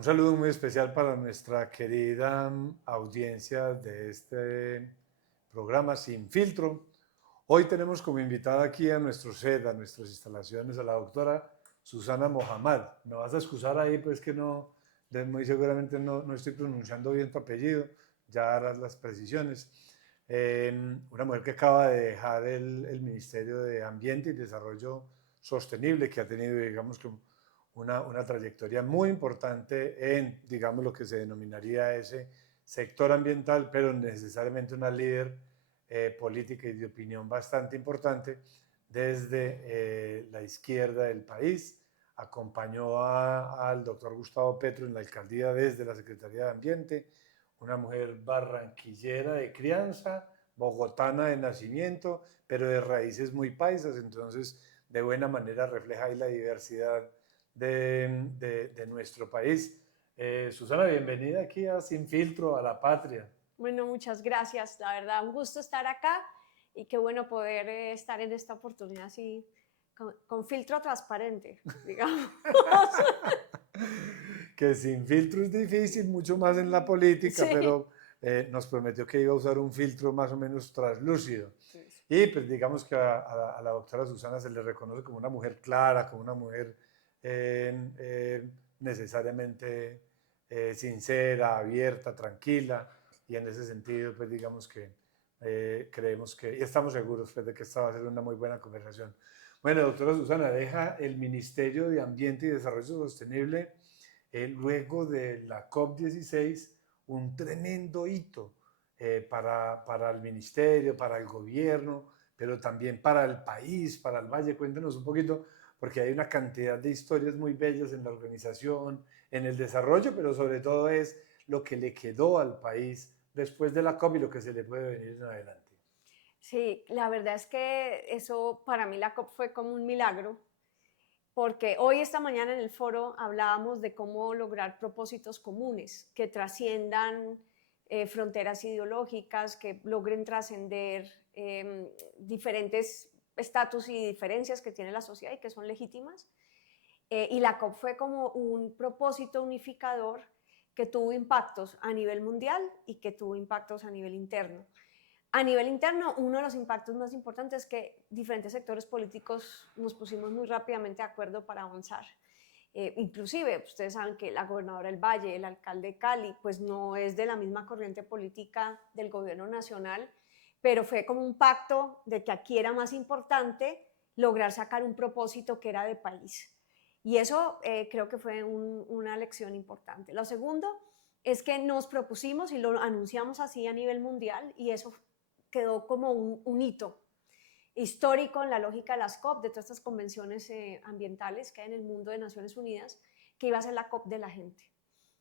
Un saludo muy especial para nuestra querida audiencia de este programa Sin Filtro. Hoy tenemos como invitada aquí a nuestro set, a nuestras instalaciones, a la doctora Susana Mohammad. Me vas a excusar ahí, pues que no, muy seguramente no estoy pronunciando bien tu apellido, ya harás las precisiones. Una mujer que acaba de dejar el Ministerio de Ambiente y Desarrollo Sostenible, que ha tenido, digamos, que una trayectoria muy importante en, digamos, lo que se denominaría ese sector ambiental, pero necesariamente una líder política y de opinión bastante importante desde la izquierda del país. Acompañó al doctor Gustavo Petro en la alcaldía desde la Secretaría de Ambiente, una mujer barranquillera de crianza, bogotana de nacimiento, pero de raíces muy paisas, entonces de buena manera refleja ahí la diversidad de nuestro país. Susana, bienvenida aquí a Sin Filtro, a la patria. Bueno, muchas gracias. La verdad, un gusto estar acá y qué bueno poder estar en esta oportunidad así, con filtro transparente, digamos. Que sin filtro es difícil, mucho más en la política, Sí. pero nos prometió que iba a usar un filtro más o menos translúcido. Eso. Y pues digamos que a la doctora Susana se le reconoce como una mujer clara, como una mujer necesariamente sincera, abierta, tranquila, y en ese sentido pues digamos que creemos que, y estamos seguros pues, de que esta va a ser una muy buena conversación. Bueno, doctora Susana, deja el Ministerio de Ambiente y Desarrollo Sostenible luego de la COP16 un tremendo hito para el ministerio, para el gobierno, pero también para el país, para el valle. Cuéntanos un poquito, porque hay una cantidad de historias muy bellas en la organización, en el desarrollo, pero sobre todo es lo que le quedó al país después de la COP y lo que se le puede venir en adelante. Sí, la verdad es que eso para mí la COP fue como un milagro, porque hoy esta mañana en el foro hablábamos de cómo lograr propósitos comunes que trasciendan fronteras ideológicas, que logren trascender diferentes estatus y diferencias que tiene la sociedad y que son legítimas. Y la COP fue como un propósito unificador que tuvo impactos a nivel mundial y que tuvo impactos a nivel interno. A nivel interno, uno de los impactos más importantes es que diferentes sectores políticos nos pusimos muy rápidamente de acuerdo para avanzar. Inclusive, ustedes saben que la gobernadora del Valle, el alcalde de Cali, pues no es de la misma corriente política del gobierno nacional, pero fue como un pacto de que aquí era más importante lograr sacar un propósito que era de país. Y eso creo que fue una lección importante. Lo segundo es que nos propusimos y lo anunciamos así a nivel mundial y eso quedó como un hito histórico en la lógica de las COP, de todas estas convenciones ambientales que hay en el mundo de Naciones Unidas, que iba a ser la COP de la gente.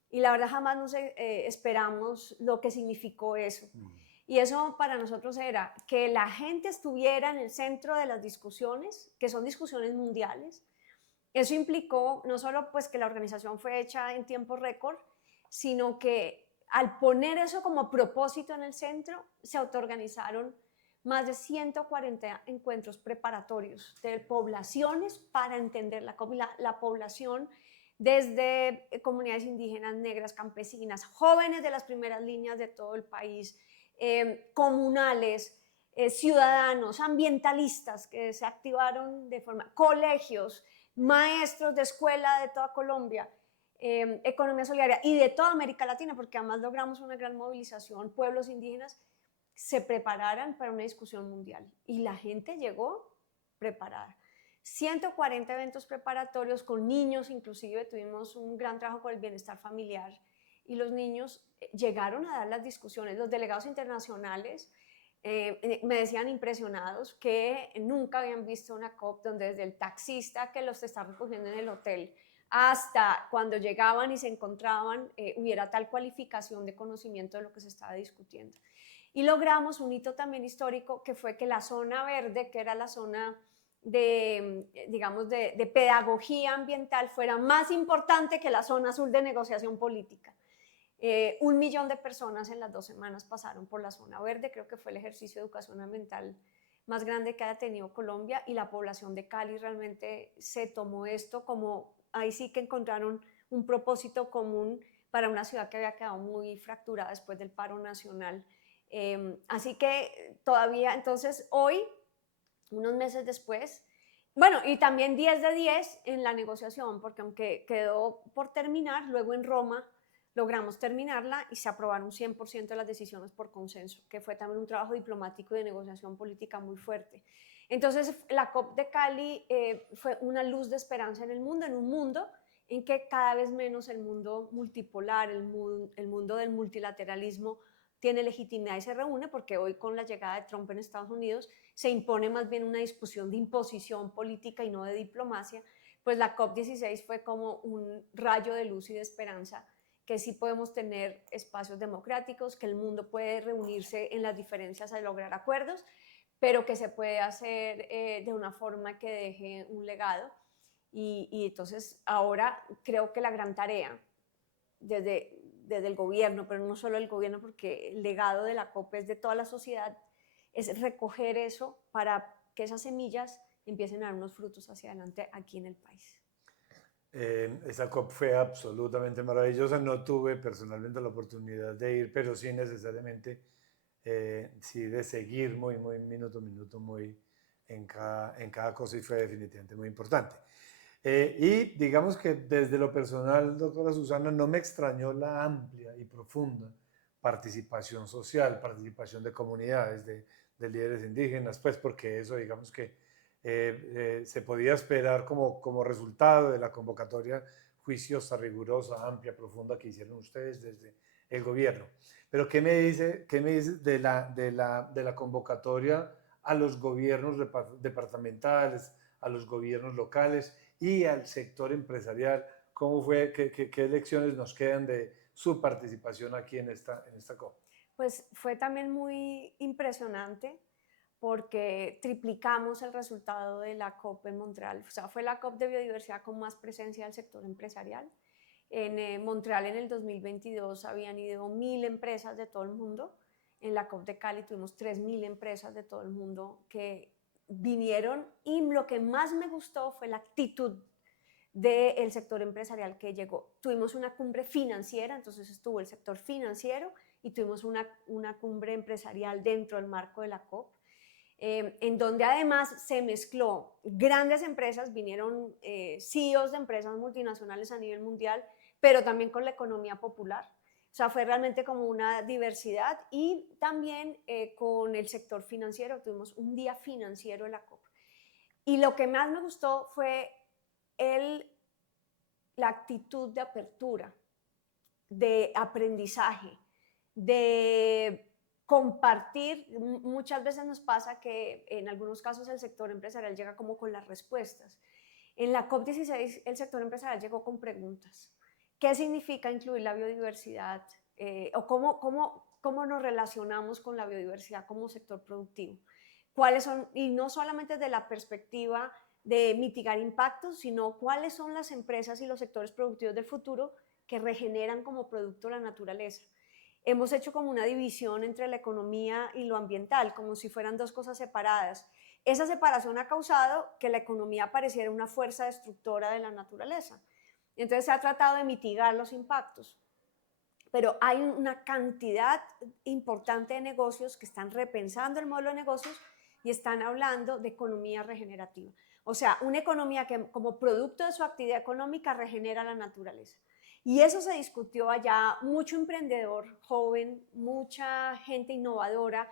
Y la verdad jamás nos esperamos lo que significó eso. Y eso para nosotros era que la gente estuviera en el centro de las discusiones, que son discusiones mundiales. Eso implicó no solo pues que la organización fue hecha en tiempo récord, sino que al poner eso como propósito en el centro, se autoorganizaron más de 140 encuentros preparatorios de poblaciones para entender la población desde comunidades indígenas, negras, campesinas, jóvenes de las primeras líneas de todo el país, comunales, ciudadanos, ambientalistas que se activaron de forma, colegios, maestros de escuela de toda Colombia, economía solidaria y de toda América Latina, porque además logramos una gran movilización, pueblos indígenas se prepararan para una discusión mundial y la gente llegó preparada. 140 eventos preparatorios con niños, inclusive tuvimos un gran trabajo con el bienestar familiar y los niños llegaron a dar las discusiones. Los delegados internacionales me decían impresionados que nunca habían visto una COP donde desde el taxista que los está recogiendo en el hotel hasta cuando llegaban y se encontraban hubiera tal cualificación de conocimiento de lo que se estaba discutiendo. Y logramos un hito también histórico que fue que la zona verde, que era la zona digamos, de pedagogía ambiental, fuera más importante que la zona azul de negociación política. 1 millón de personas en las 2 semanas pasaron por la zona verde, creo que fue el ejercicio de educación ambiental más grande que haya tenido Colombia y la población de Cali realmente se tomó esto como, ahí sí que encontraron un propósito común para una ciudad que había quedado muy fracturada después del paro nacional. Así que todavía, entonces hoy, unos meses después, bueno, y también 10 de 10 en la negociación, porque aunque quedó por terminar, luego en Roma logramos terminarla y se aprobaron 100% de las decisiones por consenso, que fue también un trabajo diplomático y de negociación política muy fuerte. Entonces, la COP de Cali fue una luz de esperanza en el mundo, en un mundo en que cada vez menos el mundo multipolar, el mundo del multilateralismo tiene legitimidad y se reúne, porque hoy con la llegada de Trump en Estados Unidos se impone más bien una discusión de imposición política y no de diplomacia. Pues la COP16 fue como un rayo de luz y de esperanza, que sí podemos tener espacios democráticos, que el mundo puede reunirse en las diferencias a lograr acuerdos, pero que se puede hacer de una forma que deje un legado. Y entonces ahora creo que la gran tarea desde el gobierno, pero no solo el gobierno, porque el legado de la COP es de toda la sociedad, es recoger eso para que esas semillas empiecen a dar unos frutos hacia adelante aquí en el país. Esa COP fue absolutamente maravillosa. No tuve personalmente la oportunidad de ir, pero sí necesariamente, sí de seguir muy minuto a minuto, muy en cada cosa, y fue definitivamente muy importante. Y digamos que desde lo personal, doctora Susana, no me extrañó la amplia y profunda participación social, participación de comunidades, de líderes indígenas, pues porque eso digamos que se podía esperar como resultado de la convocatoria juiciosa, rigurosa, amplia, profunda que hicieron ustedes desde el gobierno. Pero qué me dice de la convocatoria a los gobiernos departamentales, a los gobiernos locales y al sector empresarial? ¿Cómo fue? ¿Qué lecciones nos quedan de su participación aquí en esta COP? Pues fue también muy impresionante, porque triplicamos el resultado de la COP en Montreal. O sea, fue la COP de biodiversidad con más presencia del sector empresarial. En Montreal en el 2022 habían ido 1.000 empresas de todo el mundo. En la COP de Cali tuvimos 3.000 empresas de todo el mundo que vinieron, y lo que más me gustó fue la actitud del sector empresarial que llegó. Tuvimos una cumbre financiera, entonces estuvo el sector financiero, y tuvimos una cumbre empresarial dentro del marco de la COP. En donde además se mezcló grandes empresas, vinieron CEOs de empresas multinacionales a nivel mundial, pero también con la economía popular. O sea, fue realmente como una diversidad, y también con el sector financiero. Tuvimos un día financiero en la COP. Y lo que más me gustó fue la actitud de apertura, de aprendizaje, de compartir. Muchas veces nos pasa que en algunos casos el sector empresarial llega como con las respuestas. En la COP16 el sector empresarial llegó con preguntas. ¿Qué significa incluir la biodiversidad? ¿O cómo nos relacionamos con la biodiversidad como sector productivo? ¿Cuáles son? Y no solamente desde la perspectiva de mitigar impactos, sino cuáles son las empresas y los sectores productivos del futuro que regeneran como producto la naturaleza. Hemos hecho como una división entre la economía y lo ambiental, como si fueran dos cosas separadas. Esa separación ha causado que la economía pareciera una fuerza destructora de la naturaleza. Entonces se ha tratado de mitigar los impactos, pero hay una cantidad importante de negocios que están repensando el modelo de negocios y están hablando de economía regenerativa. O sea, una economía que como producto de su actividad económica regenera la naturaleza. Y eso se discutió allá, mucho emprendedor joven, mucha gente innovadora,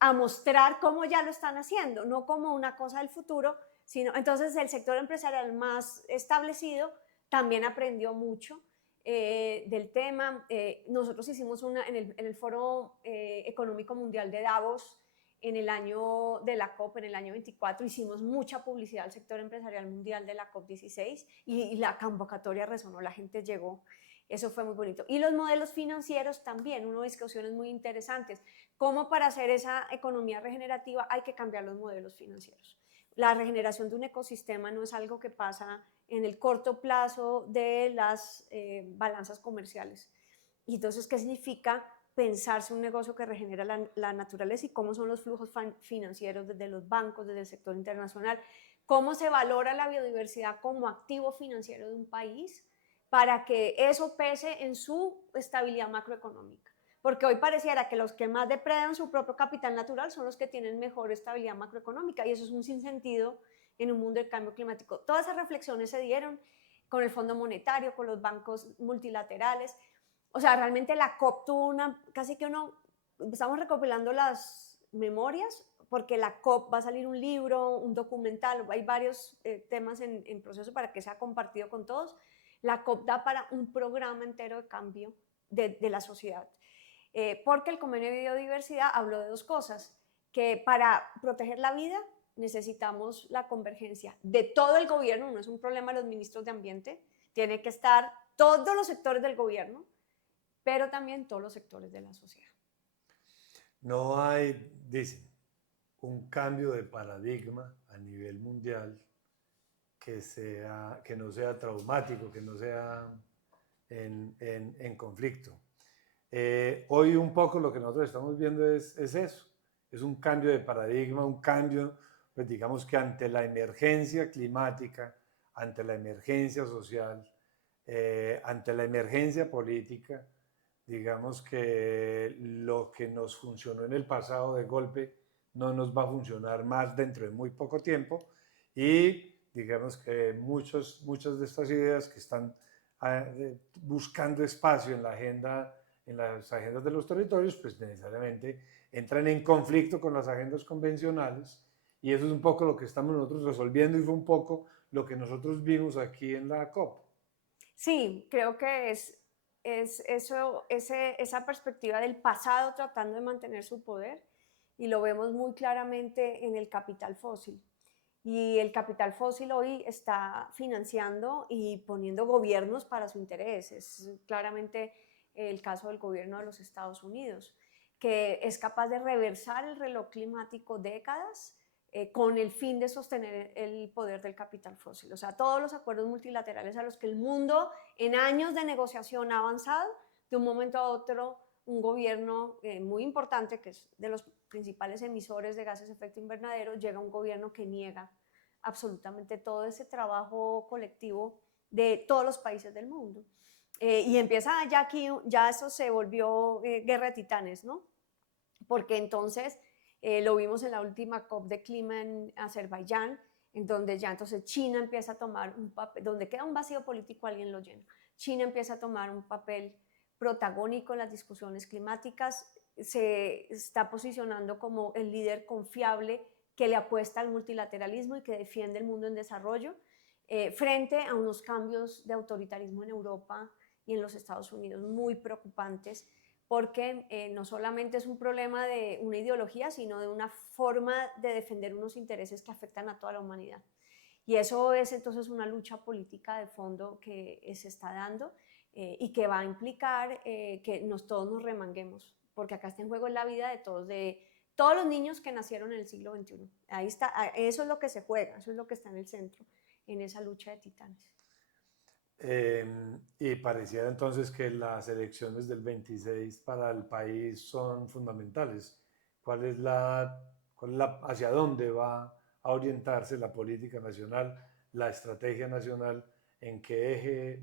a mostrar cómo ya lo están haciendo, no como una cosa del futuro, sino entonces el sector empresarial más establecido también aprendió mucho del tema. Nosotros hicimos en el Foro Económico Mundial de Davos, en el año de la COP, en el año 24, hicimos mucha publicidad al sector empresarial mundial de la COP16, y la convocatoria resonó, la gente llegó. Eso fue muy bonito. Y los modelos financieros también, unas discusiones muy interesantes. Cómo para hacer esa economía regenerativa hay que cambiar los modelos financieros. La regeneración de un ecosistema no es algo que pasa en el corto plazo de las balanzas comerciales. Y entonces, ¿qué significa pensarse un negocio que regenera la naturaleza, y cómo son los flujos financieros desde los bancos, desde el sector internacional? ¿Cómo se valora la biodiversidad como activo financiero de un país? para que eso pese en su estabilidad macroeconómica. Porque hoy pareciera que los que más depredan su propio capital natural son los que tienen mejor estabilidad macroeconómica, y eso es un sinsentido en un mundo de cambio climático. Todas esas reflexiones se dieron con el Fondo Monetario, con los bancos multilaterales. O sea, realmente la COP tuvo casi que estamos recopilando las memorias, porque la COP va a salir un libro, un documental, hay varios temas en proceso para que sea compartido con todos. La COP da para un programa entero de cambio de la sociedad. Porque el Convenio de Biodiversidad habló de dos cosas: que para proteger la vida necesitamos la convergencia de todo el gobierno, no es un problema de los ministros de ambiente, tiene que estar todos los sectores del gobierno, pero también todos los sectores de la sociedad. No hay, dicen, un cambio de paradigma a nivel mundial que no sea traumático, que no sea en conflicto. Hoy un poco lo que nosotros estamos viendo es eso, es un cambio de paradigma, un cambio, pues digamos que ante la emergencia climática, ante la emergencia social, ante la emergencia política, digamos que lo que nos funcionó en el pasado de golpe no nos va a funcionar más dentro de muy poco tiempo, y digamos que muchas de estas ideas que están buscando espacio en las agendas de los territorios, pues necesariamente entran en conflicto con las agendas convencionales, y eso es un poco lo que estamos nosotros resolviendo, y fue un poco lo que nosotros vimos aquí en la COP. Sí, creo que es eso, esa perspectiva del pasado tratando de mantener su poder, y lo vemos muy claramente en el capital fósil. Y el capital fósil hoy está financiando y poniendo gobiernos para su interés. Es claramente el caso del gobierno de los Estados Unidos, que es capaz de reversar el reloj climático décadas con el fin de sostener el poder del capital fósil. O sea, todos los acuerdos multilaterales a los que el mundo en años de negociación ha avanzado, de un momento a otro un gobierno muy importante, que es de los principales emisores de gases de efecto invernadero, llega un gobierno que niega absolutamente todo ese trabajo colectivo de todos los países del mundo. Y empieza ya aquí, ya eso se volvió guerra de titanes, ¿no? Porque entonces lo vimos en la última COP de clima en Azerbaiyán, en donde ya entonces China empieza a tomar un papel, donde queda un vacío político, alguien lo llena. China empieza a tomar un papel protagónico en las discusiones climáticas, se está posicionando como el líder confiable que le apuesta al multilateralismo y que defiende el mundo en desarrollo, frente a unos cambios de autoritarismo en Europa y en los Estados Unidos muy preocupantes, porque no solamente es un problema de una ideología, sino de una forma de defender unos intereses que afectan a toda la humanidad. Y eso es entonces una lucha política de fondo que se está dando y que va a implicar que todos nos remanguemos, porque acá está en juego la vida de todos los niños que nacieron en el siglo XXI. Ahí está, eso es lo que se juega, eso es lo que está en el centro, en esa lucha de titanes. Y pareciera entonces que las elecciones del 26 para el país son fundamentales. ¿Hacia dónde va a orientarse la política nacional, la estrategia nacional, en qué eje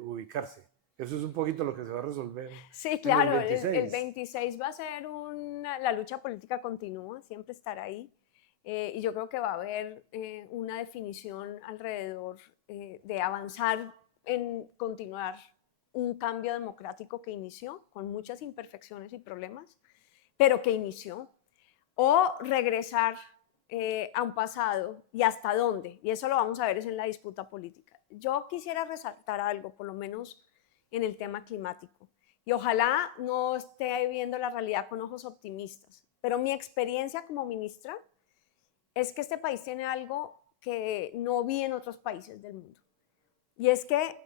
ubicarse? Eso es un poquito lo que se va a resolver. Sí, claro, en el 26. El 26 va a ser la lucha política continúa, siempre estará ahí. Y yo creo que va a haber una definición alrededor de avanzar en continuar un cambio democrático que inició con muchas imperfecciones y problemas, pero que inició, o regresar a un pasado, y hasta dónde, y eso lo vamos a ver es en la disputa política. Yo quisiera resaltar algo, por lo menos en el tema climático, y ojalá no esté viendo la realidad con ojos optimistas, pero mi experiencia como ministra es que este país tiene algo que no vi en otros países del mundo. Y es que,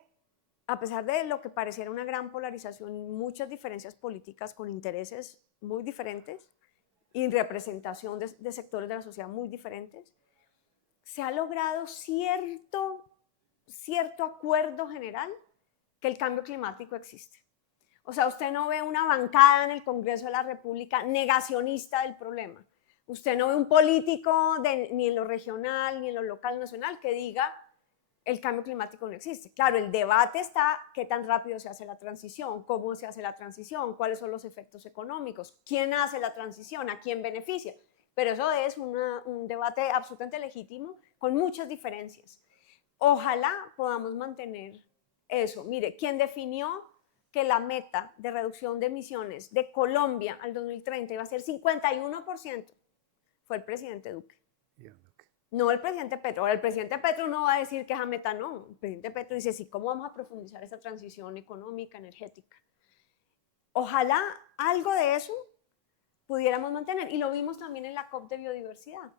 a pesar de lo que pareciera una gran polarización y muchas diferencias políticas con intereses muy diferentes y representación de sectores de la sociedad muy diferentes, se ha logrado cierto acuerdo general que el cambio climático existe. O sea, usted no ve una bancada en el Congreso de la República negacionista del problema. Usted no ve un político ni en lo regional, ni en lo local, nacional, que diga el cambio climático no existe. Claro, el debate está qué tan rápido se hace la transición, cómo se hace la transición, cuáles son los efectos económicos, quién hace la transición, a quién beneficia. Pero eso es un debate absolutamente legítimo con muchas diferencias. Ojalá podamos mantener eso. Mire, quien definió que la meta de reducción de emisiones de Colombia al 2030 iba a ser 51% fue el presidente Duque. No el presidente Petro. Ahora, el presidente Petro no va a decir que esa meta no. El presidente Petro dice, sí, ¿cómo vamos a profundizar esa transición económica, energética? Ojalá algo de eso pudiéramos mantener. Y lo vimos también en la COP de biodiversidad.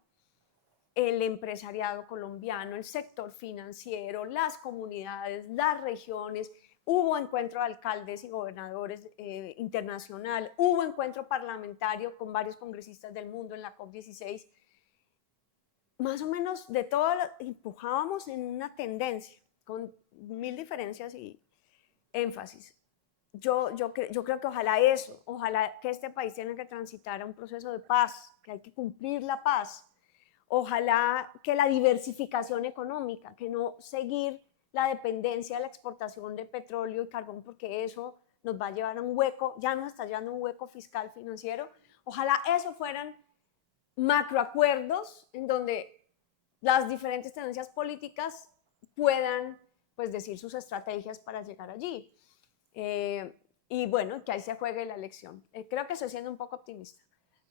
El empresariado colombiano, el sector financiero, las comunidades, las regiones, hubo encuentro de alcaldes y gobernadores internacional, hubo encuentro parlamentario con varios congresistas del mundo en la COP16. Más o menos de todo empujábamos en una tendencia, con mil diferencias y énfasis. Yo creo que ojalá que este país tenga que transitar a un proceso de paz, que hay que cumplir la paz. Ojalá que la diversificación económica, que no seguir la dependencia de la exportación de petróleo y carbón, porque eso nos va a llevar a un hueco, ya nos está llevando a un hueco fiscal financiero. Ojalá eso fueran macroacuerdos en donde las diferentes tendencias políticas puedan pues decir sus estrategias para llegar allí. Y bueno, que ahí se juegue la elección. Creo que estoy siendo un poco optimista,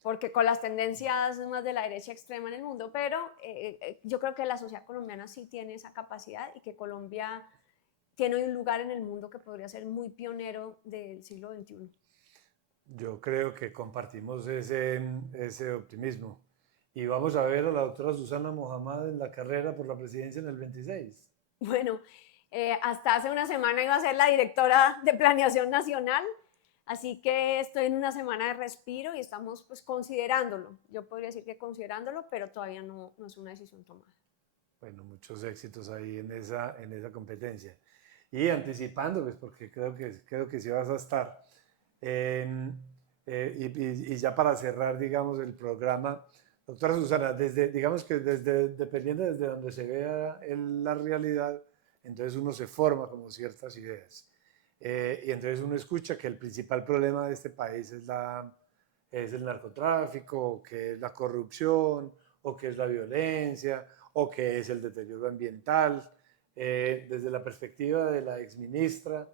porque con las tendencias más de la derecha extrema en el mundo, pero yo creo que la sociedad colombiana sí tiene esa capacidad y que Colombia tiene un lugar en el mundo que podría ser muy pionero del siglo XXI. Yo creo que compartimos ese optimismo. Y vamos a ver a la doctora Susana Mohammad en la carrera por la presidencia en el 26. Bueno, hasta hace una semana iba a ser la directora de Planeación Nacional, así que estoy en una semana de respiro y estamos pues considerándolo. Yo podría decir que considerándolo, pero todavía no es una decisión tomada. Bueno, muchos éxitos ahí en esa competencia. Y anticipando, pues porque creo que sí vas a estar. Y ya para cerrar, digamos, el programa, doctora Susana, digamos que dependiendo desde donde se vea la realidad, entonces uno se forma como ciertas ideas. Y entonces uno escucha que el principal problema de este país es el narcotráfico, o que es la corrupción, o que es la violencia, o que es el deterioro ambiental. Desde la perspectiva de la exministra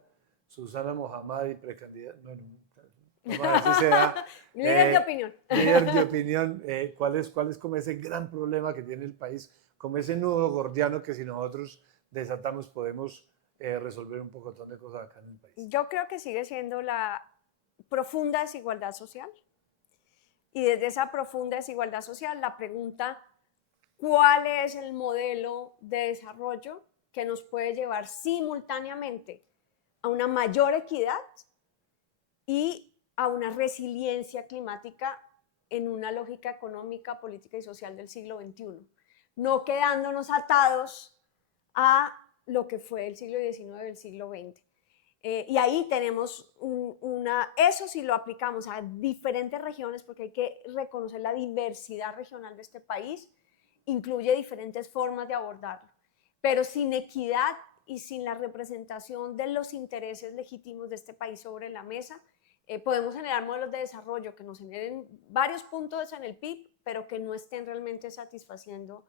Susana Mohammad y precandidata, bueno, así sea, líder de opinión. Líder de opinión, ¿cuál es como ese gran problema que tiene el país, como ese nudo gordiano que si nosotros desatamos podemos resolver un pocotón de cosas acá en el país? Yo creo que sigue siendo la profunda desigualdad social. Y desde esa profunda desigualdad social, la pregunta, ¿cuál es el modelo de desarrollo que nos puede llevar simultáneamente a una mayor equidad y a una resiliencia climática en una lógica económica, política y social del siglo XXI? No quedándonos atados a lo que fue el siglo XIX, el siglo XX. Y ahí tenemos eso si lo aplicamos a diferentes regiones, porque hay que reconocer la diversidad regional de este país, incluye diferentes formas de abordarlo, pero sin equidad y sin la representación de los intereses legítimos de este país sobre la mesa, podemos generar modelos de desarrollo que nos generen varios puntos en el PIB, pero que no estén realmente satisfaciendo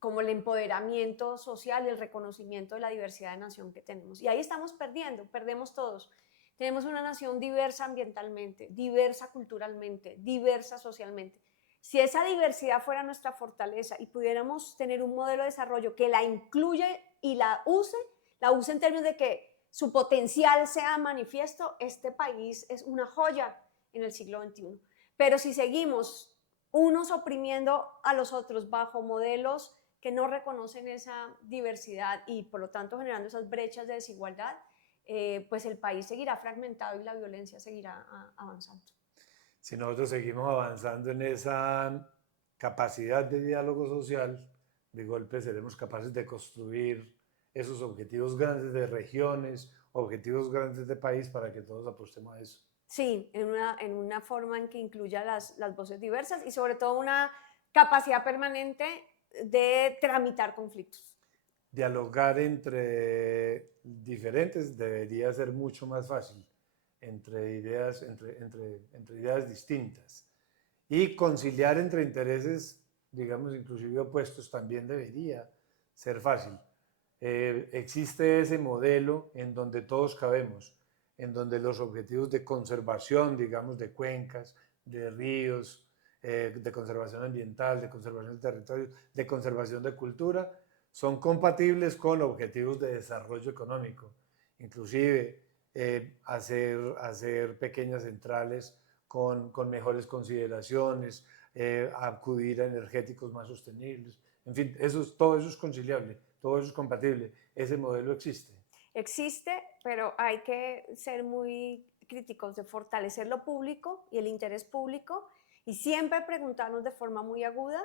como el empoderamiento social y el reconocimiento de la diversidad de nación que tenemos. Y ahí estamos perdemos todos. Tenemos una nación diversa ambientalmente, diversa culturalmente, diversa socialmente. Si esa diversidad fuera nuestra fortaleza y pudiéramos tener un modelo de desarrollo que la incluye y la use en términos de que su potencial sea manifiesto, este país es una joya en el siglo XXI. Pero si seguimos unos oprimiendo a los otros bajo modelos que no reconocen esa diversidad y por lo tanto generando esas brechas de desigualdad, pues el país seguirá fragmentado y la violencia seguirá avanzando. Si nosotros seguimos avanzando en esa capacidad de diálogo social, de golpe seremos capaces de construir esos objetivos grandes de regiones, objetivos grandes de país para que todos apostemos a eso. Sí, en una forma en que incluya las voces diversas y sobre todo una capacidad permanente de tramitar conflictos. dialogar entre diferentes debería ser mucho más fácil, entre ideas distintas. Y conciliar entre intereses, digamos, inclusive opuestos, también debería ser fácil. Existe ese modelo en donde todos cabemos, en donde los objetivos de conservación, digamos, de cuencas, de ríos, de conservación ambiental, de conservación de territorios, de conservación de cultura, son compatibles con objetivos de desarrollo económico. Inclusive hacer pequeñas centrales con mejores consideraciones, acudir a energéticos más sostenibles. En fin, todo eso es conciliable, todo eso es compatible. Ese modelo existe. Existe, pero hay que ser muy críticos de fortalecer lo público y el interés público y siempre preguntarnos de forma muy aguda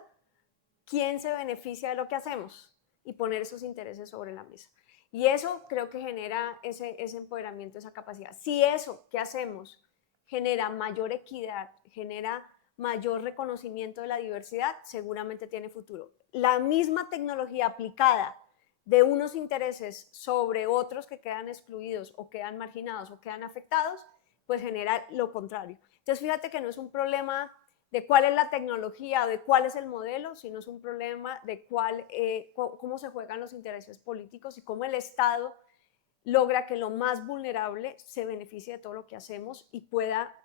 quién se beneficia de lo que hacemos y poner esos intereses sobre la mesa. Y eso creo que genera ese empoderamiento, esa capacidad. Si eso que hacemos genera mayor equidad, genera mayor reconocimiento de la diversidad, seguramente tiene futuro. La misma tecnología aplicada de unos intereses sobre otros que quedan excluidos o quedan marginados o quedan afectados, pues genera lo contrario. Entonces fíjate que no es un problema de cuál es la tecnología o de cuál es el modelo, sino es un problema de cómo se juegan los intereses políticos y cómo el Estado logra que lo más vulnerable se beneficie de todo lo que hacemos y pueda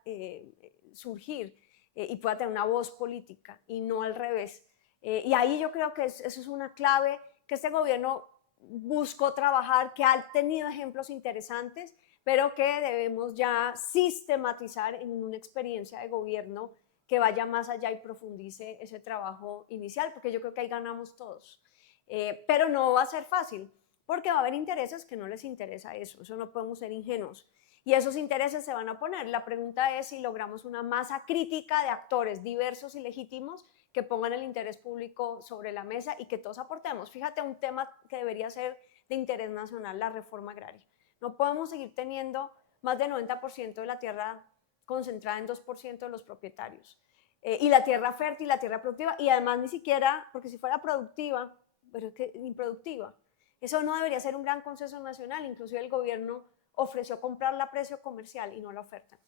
surgir y pueda tener una voz política y no al revés. Y ahí yo creo que eso es una clave que este gobierno buscó trabajar, que ha tenido ejemplos interesantes, pero que debemos ya sistematizar en una experiencia de gobierno que vaya más allá y profundice ese trabajo inicial, porque yo creo que ahí ganamos todos. Pero no va a ser fácil, porque va a haber intereses que no les interesa eso no podemos ser ingenuos. Y esos intereses se van a poner. La pregunta es si logramos una masa crítica de actores diversos y legítimos que pongan el interés público sobre la mesa y que todos aportemos. Fíjate, un tema que debería ser de interés nacional, la reforma agraria. No podemos seguir teniendo más del 90% de la tierra concentrada en 2% de los propietarios. Y la tierra fértil, la tierra productiva, y además ni siquiera, porque si fuera productiva, pero es que improductiva. Eso no debería ser un gran consenso nacional, inclusive el gobierno ofreció comprarla a precio comercial y no la ofertan.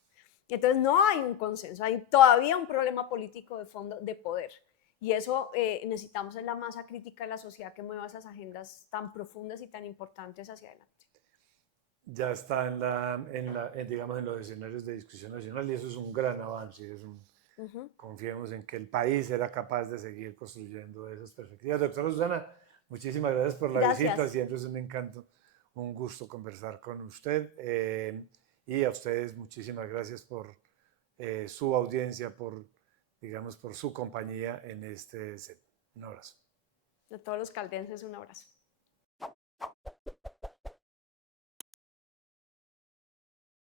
Entonces no hay un consenso, hay todavía un problema político de fondo de poder. Y eso necesitamos en la masa crítica de la sociedad que mueva esas agendas tan profundas y tan importantes hacia adelante. Ya está digamos, en los escenarios de discusión nacional y eso es un gran avance. Confiemos en que el país será capaz de seguir construyendo esas perspectivas. Doctora Susana, muchísimas gracias por la visita, siempre es un encanto, un gusto conversar con usted y a ustedes muchísimas gracias por su audiencia, digamos, por su compañía en este set. Un abrazo. A todos los caldenses un abrazo.